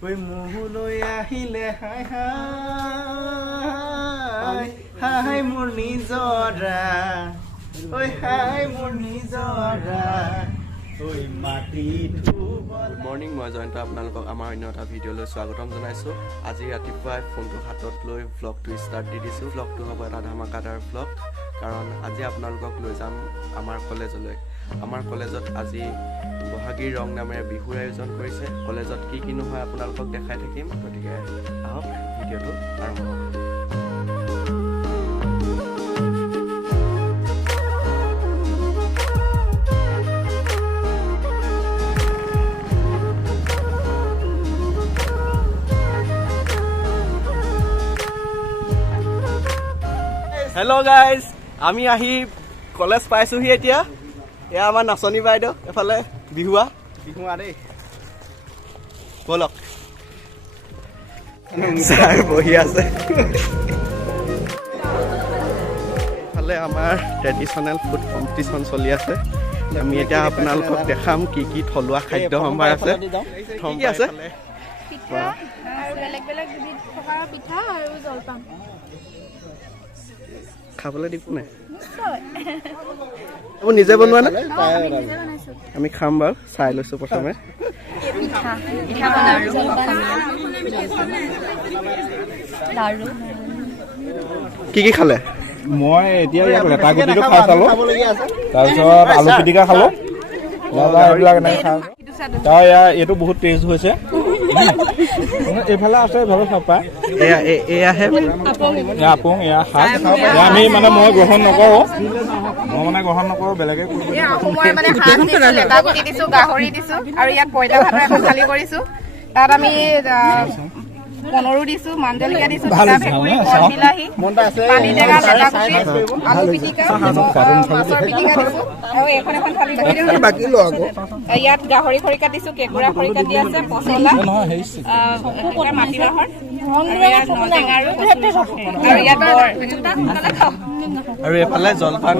ঐ মোহলৈ আহিলে হাই হাই হাই মোৰ নিজৰা ঐ হাই মোৰ নিজৰা ঐ মাটি গুড মৰ্ণিং মই জয়ন্ত আপোনালোকক আমাৰ অন্য এটা ভিডিঅ'লৈ স্বাগতম জনাইছোঁ আজি ৰাতিপুৱাই ফোনটো হাতত লৈ ভ্লগটো ষ্টাৰ্ট দি দিছোঁ ভ্লগটো হ'ব এটা ধামাকাদাৰ ভ্লগ কাৰণ আজি আপোনালোকক লৈ যাম আমাৰ কলেজলৈ আমাৰ কলেজত আজি বহাগীৰ ৰং নামেৰে বিহুৰ আয়োজন কৰিছে কলেজত কি কিনো হয় আপোনালোকক দেখাই থাকিম গতিকে আহক ভিডিঅ'টো আৰম্ভ কৰোঁ হেল্ল' গাইজ আমি আহি কলেজ পাইছোহি এতিয়া এয়া আমাৰ নাচনী বাইদেউ এফালে বিহুৱা দেই বলক ছাৰ বহি আছে এফালে আমাৰ ট্ৰেডিশ্যনেল ফুড কম্পিটিশ্যন চলি আছে আমি এতিয়া আপোনালোকক দেখাম কি কি থলুৱা খাদ্য সম্ভাৰ আছে কি আছে খাবলৈ দিব নাই নিজে বনোৱা নে আমি খাম বাৰু চাই লৈছো প্ৰথমে কি কি খালে মই এতিয়া ইয়াত লেটা গুটিটো খাই চালো তাৰপিছত আলু পিটিকা খালো এইবিলাক এনেকৈ খাই তাৰ এইটো বহুত টেষ্ট হৈছে এইফালে আছে এইফালে চাপা এয়াহে আপং এয়া শাক আমি মানে মই গ্ৰহণ নকৰোঁ বেলেগে গাহৰি দিছো আৰু ইয়াত পইতা ভাতৰ এখন থালি কৰিছো তাত আমি কণৰো দিছো মানজলকীয়া দিছো বিলাহী পানী টেঙা আলু পিটিকা মাছৰ পিটিকা দিছো আৰু এখন থালি ইয়াত গাহৰি খৰিকা দিছো কেঁকুৰা খৰিকা দি আছে পচলা মাটিমাহৰ আৰু এফালে জলপান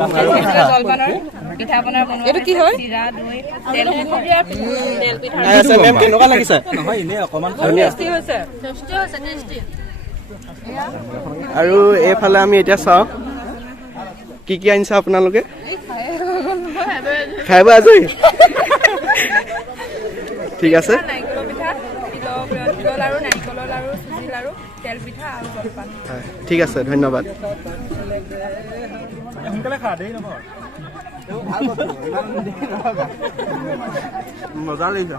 পিঠা বনাৰ এইটো কি হয় চিৰা দৈ তেল পিঠা মেম কেনেকুৱা লাগিছে আৰু এইফালে আমি এতিয়া চাওঁ কি কি আনিছে আপোনালোকে খাই বৈ আজৰি ঠিক আছে ঠিক আছে ধন্যবাদ মজা লাগিছে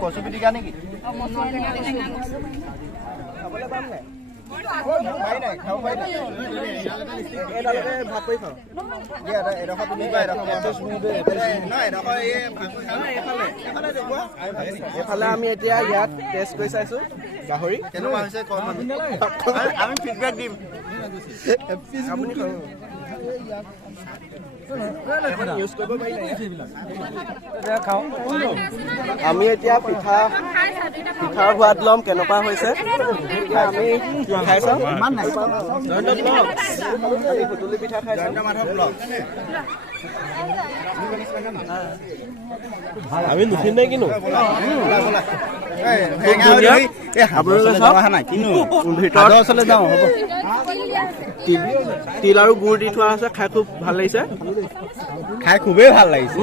কচু পিটিকা নেকি এফালে আমি এতিয়া ইয়াত টেষ্ট কৰি চাইছো গাহৰি কেনেকুৱা হৈছে আমি ফিডবেক দিম আমি এতিয়া পিঠাৰ সোৱাদ ল'ম কেনেকুৱা হৈছে আমি খাই চাওঁ সুতুলি পিঠা খাই চাওঁ আমি নুঠিম নাই কিনো তিল আৰু গুড় দি থোৱা আছে খাই খুব ভাল লাগিছে খাই খুবেই ভাল লাগিছে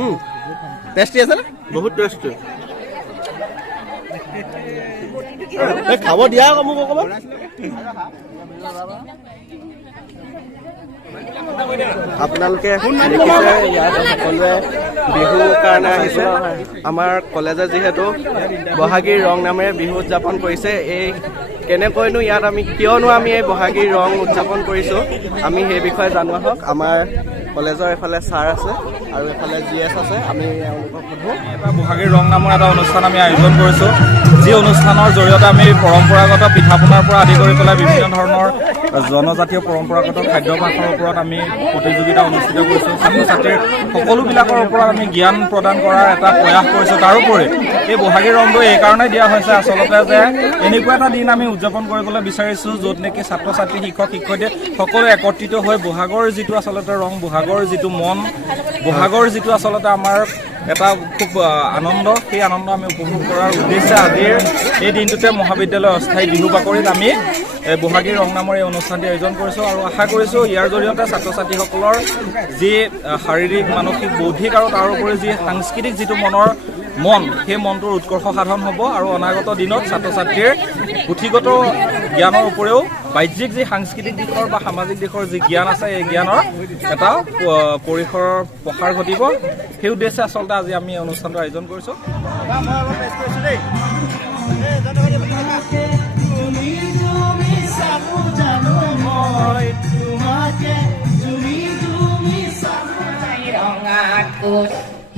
টেষ্টি আছে বহুত টেষ্টি খাব দিয়া আকৌ মোক অকমান আপোনালোকে ইয়াত সকলোৱে বিহুৰ কাৰণে আহিছে আমাৰ কলেজে যিহেতু বহাগীৰ ৰং নামেৰে বিহু উদযাপন কৰিছে এই কেনেকৈনো ইয়াত কিয়নো আমি এই বহাগীৰ ৰং উদযাপন কৰিছোঁ আমি সেই বিষয়ে জানো আহক আমাৰ কলেজৰ এফালে ছাৰ আছে আৰু এফালে GS আছে। আমি এওঁলোকক সোধোঁ। এটা বহাগীৰ ৰং নামৰ এটা অনুষ্ঠান আমি আয়োজন কৰিছোঁ, যি অনুষ্ঠানৰ জৰিয়তে আমি পৰম্পৰাগত পিঠা পনাৰ পৰা আদি কৰি পেলাই বিভিন্ন ধৰণৰ জনজাতীয় পৰম্পৰাগত খাদ্যাভ্যাসৰ ওপৰত আমি প্ৰতিযোগিতা অনুষ্ঠিত কৰিছোঁ। ছাত্ৰ ছাত্ৰীৰ সকলোবিলাকৰ ওপৰত আমি জ্ঞান প্ৰদান কৰাৰ এটা প্ৰয়াস কৰিছোঁ। তাৰোপৰি এই বহাগী ৰংটো এইকাৰণে দিয়া হৈছে আচলতে যে এনেকুৱা এটা দিন আমি উদযাপন কৰিবলৈ বিচাৰিছোঁ য'ত নেকি ছাত্ৰ ছাত্ৰী শিক্ষক শিক্ষয়িত্ৰী সকলো একত্ৰিত হৈ বহাগৰ যিটো আচলতে ৰং, বহাগৰ যিটো মন, বহাগৰ যিটো আচলতে আমাৰ এটা খুব আনন্দ, সেই আনন্দ আমি উপভোগ কৰাৰ উদ্দেশ্যে আজিৰ এই দিনটোতে মহাবিদ্যালয় অস্থায়ী বিহু বাকৰিত আমি বহাগী ৰং নামৰ এই অনুষ্ঠানটি আয়োজন কৰিছোঁ আৰু আশা কৰিছোঁ ইয়াৰ জৰিয়তে ছাত্ৰ ছাত্ৰীসকলৰ যি শাৰীৰিক মানসিক বৌদ্ধিক আৰু তাৰোপৰি যি সাংস্কৃতিক যিটো মন সেই মনটোৰ উৎকৰ্ষ সাধন হ'ব আৰু অনাগত দিনত ছাত্ৰ ছাত্ৰীৰ পুথিগত জ্ঞানৰ উপৰিও বাহ্যিক যি সাংস্কৃতিক দিশৰ বা সামাজিক দিশৰ যি জ্ঞান আছে এই জ্ঞানৰ এটা পৰিসৰৰ প্ৰসাৰ ঘটিব। সেই উদ্দেশ্যে আচলতে আজি আমি এই অনুষ্ঠানটো আয়োজন কৰিছোঁ।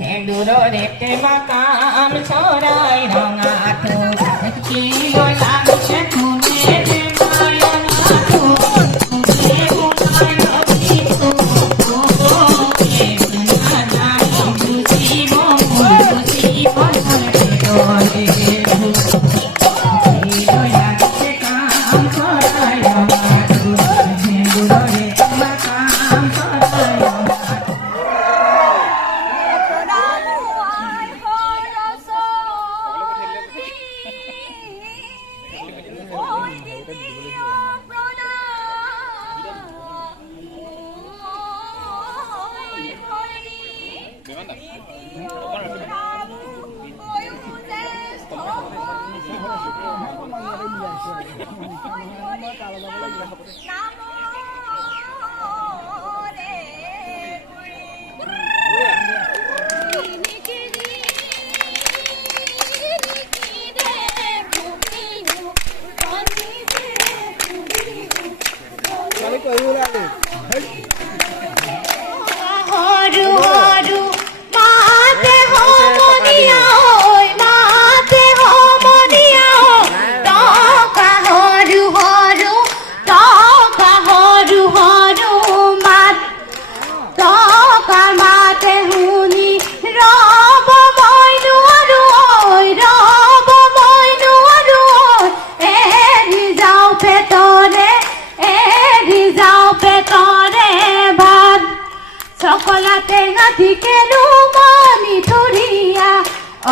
হেন্দুৰতে মাকাম চৰাই ৰঙাটো কি লাগছে তুমি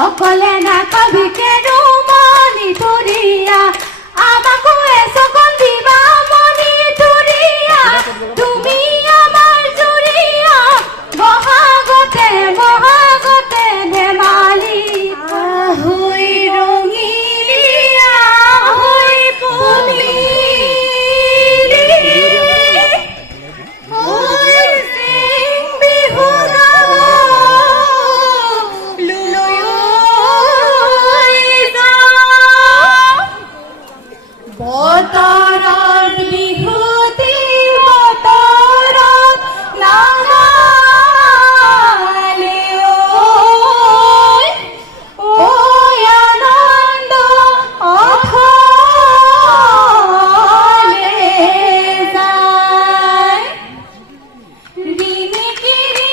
অকলে না কবি কেনো মনি ধরিয়া আমাকো এসকল দিবা মনি ধরিয়া তুমি আমার জুরিয়া বহাগতে ধেমালি হই রঙিলিয়া হই পুমিলি হই সিং বিহু বতৰৰ বিহুতি বতৰত নানালে ঐ আনন্দ অথলে যায় ৰিণিকিৰি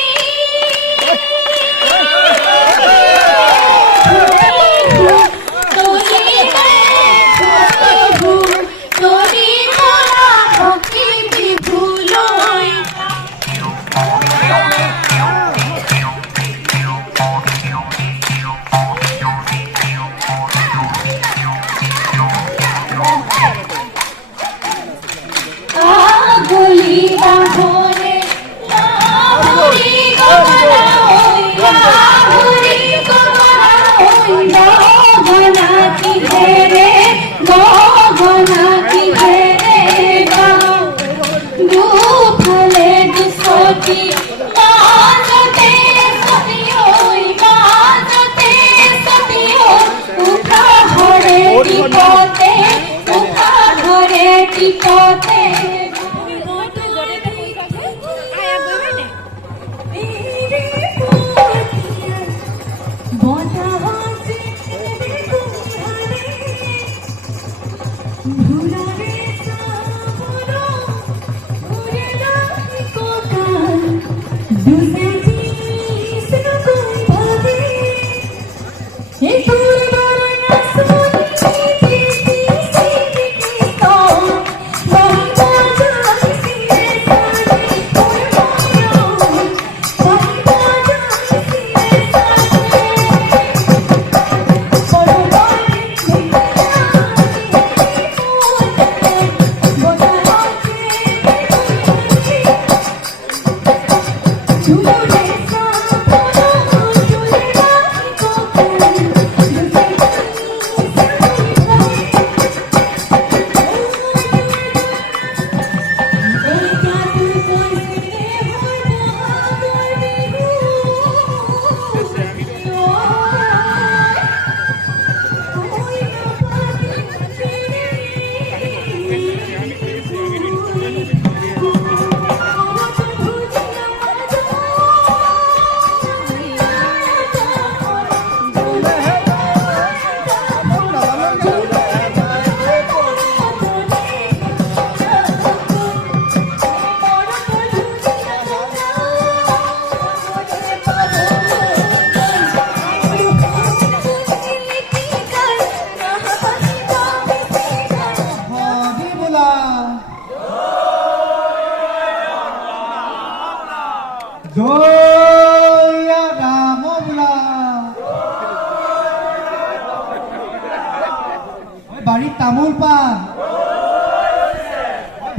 বাড়িৰ তামোল পান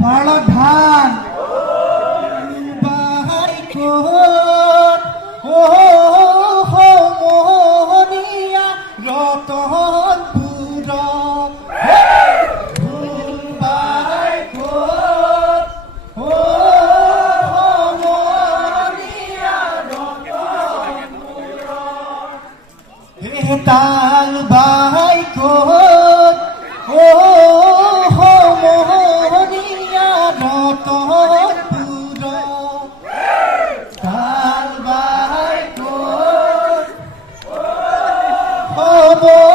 ভঁৰালত ধান বাহাই ক'ত মোহনীয়া ৰতনপুৰত বাহাই ক'ত মোহনীয়া ৰতনপুৰত তাল বাহাই ক'ত মোহনীয়া ৰতনপুৰত তাল বাহাই ক'ত মোহনীয়া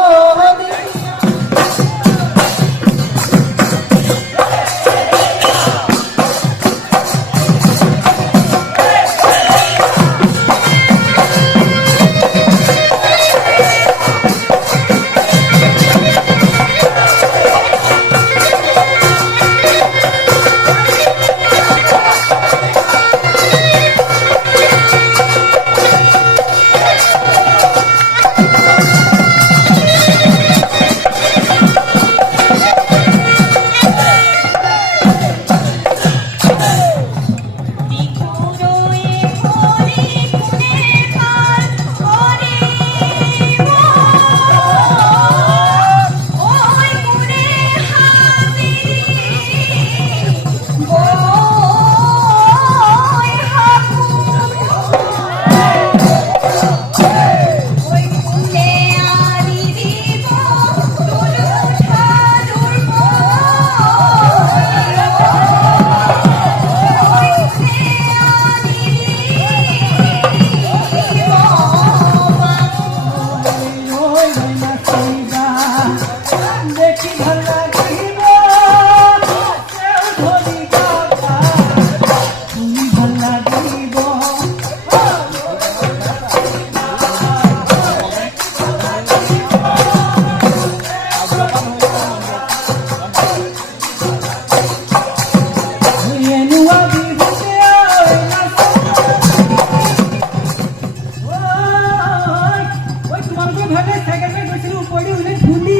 তোমালোকে ভাবে চাইকেল গৈছিলো ওপৰেদি ওলাই ধূলি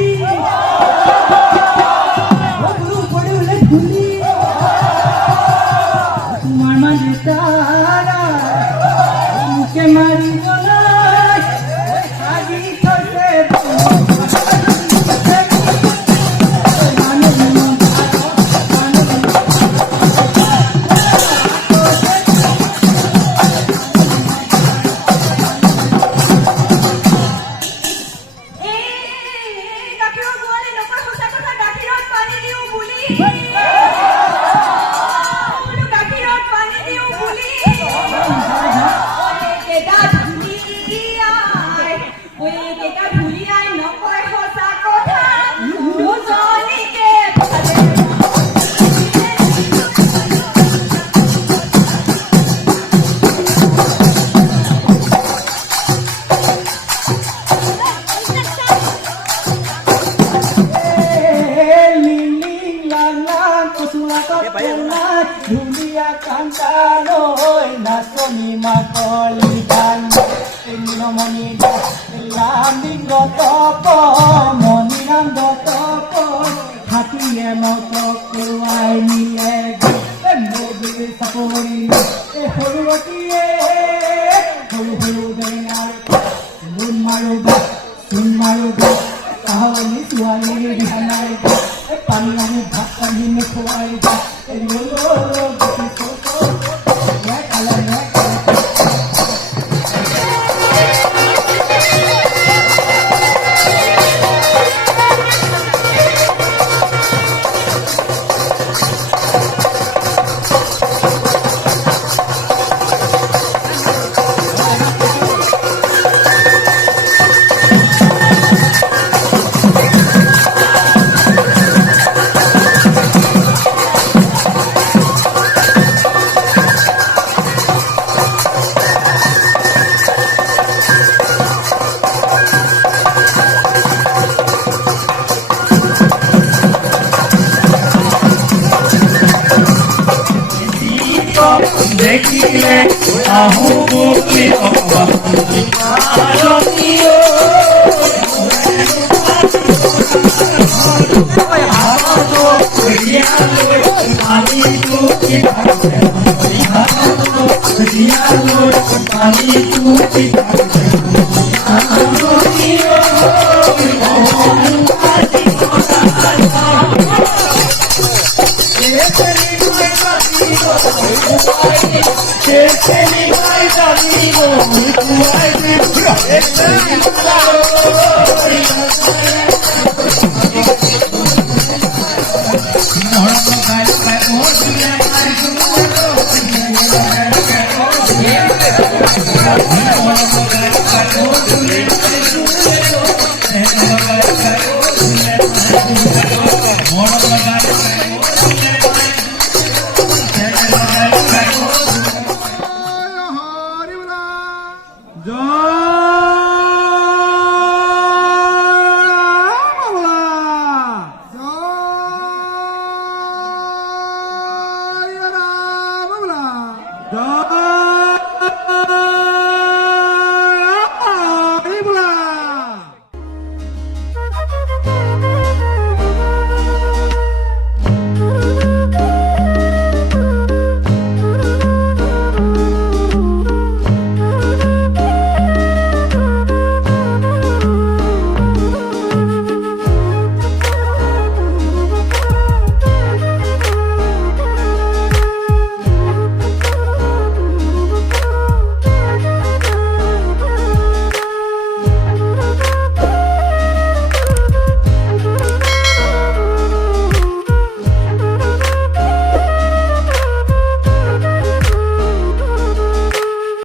ধুনীয়া কান্তালৈ নাচনী মাকলি গান মণি লামিংগ তপ মণিৰাম দতপ হাতীয়ে নতকুৱাই নিলে নদীৰ চাপৰি সৰুৱতীয়ে সৰু সৰু বেঙাৰ লোন মাৰোগা চোন মাৰোগা কাহনি ছোৱালীৰ বিহানাৰ পানী আনি ভাত পানী নোখোৱাই দেখিলে আহো মুক্তি